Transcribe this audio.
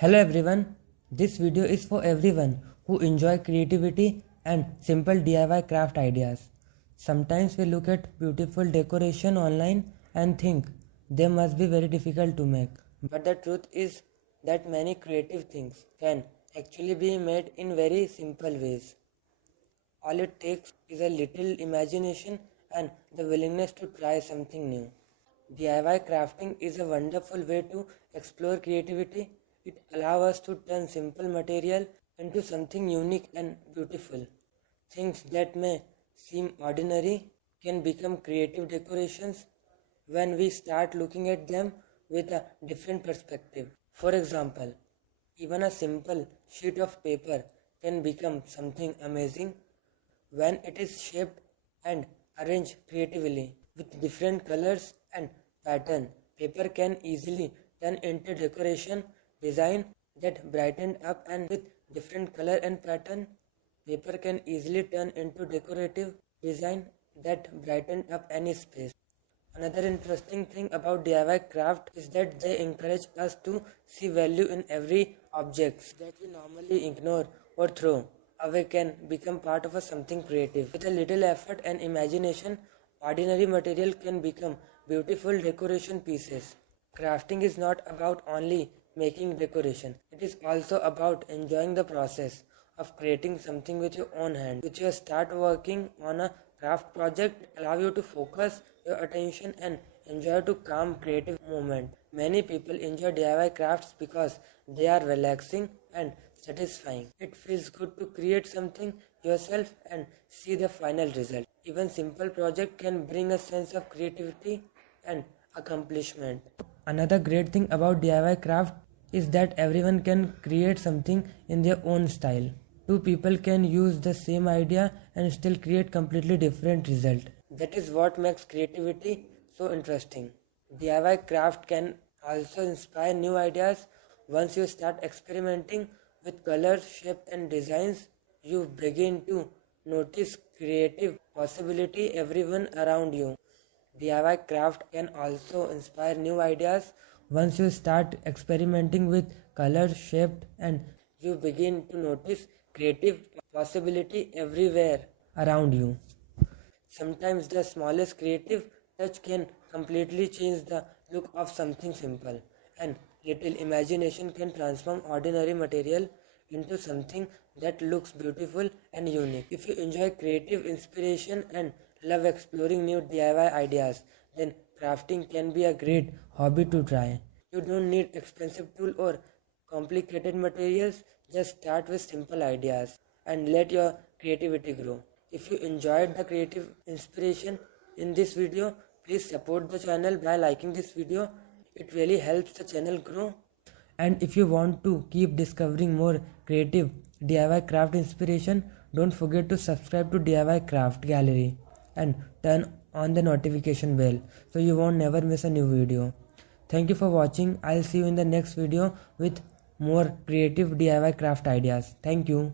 Hello everyone, this video is for everyone who enjoy creativity and simple DIY craft ideas. Sometimes we look at beautiful decoration online and think they must be very difficult to make. But the truth is that many creative things can actually be made in very simple ways. All it takes is a little imagination and the willingness to try something new. DIY crafting is a wonderful way to explore creativity. It allows us to turn simple material into something unique and beautiful. Things that may seem ordinary can become creative decorations when we start looking at them with a different perspective. For example, even a simple sheet of paper can become something amazing when it is shaped and arranged creatively with different colors and pattern. Paper can easily turn into decoration design that brighten up, and with different color and pattern, paper can easily turn into decorative design that brighten up any space. Another interesting thing about DIY craft is that they encourage us to see value in every object that we normally ignore or throw away can become part of something creative. With a little effort and imagination, ordinary material can become beautiful decoration pieces. Crafting is not about only making decoration. It is also about enjoying the process of creating something with your own hand. With your start working on a craft project, allow you to focus your attention and enjoy to calm creative moment. Many people enjoy DIY crafts because they are relaxing and satisfying. It feels good to create something yourself and see the final result. Even simple project can bring a sense of creativity and accomplishment. Another great thing about DIY craft is that everyone can create something in their own style. Two people can use the same idea and still create completely different result. That is what makes creativity so interesting. DIY craft can also inspire new ideas. Once you start experimenting with colors, shape and designs, you begin to notice creative possibility everyone around you. DIY craft can also inspire new ideas. Once you start experimenting with color, shape and you begin to notice creative possibility everywhere around you. Sometimes the smallest creative touch can completely change the look of something simple, and little imagination can transform ordinary material into something that looks beautiful and unique. If you enjoy creative inspiration and love exploring new DIY ideas, then crafting can be a great hobby to try. You don't need expensive tools or complicated materials, just start with simple ideas and let your creativity grow. If you enjoyed the creative inspiration in this video, please support the channel by liking this video. It really helps the channel grow. And if you want to keep discovering more creative DIY craft inspiration, don't forget to subscribe to DIY Craft Gallery and turn on the notification bell so you won't never miss a new video. Thank you for watching. I'll see you in the next video with more creative DIY craft ideas. Thank you.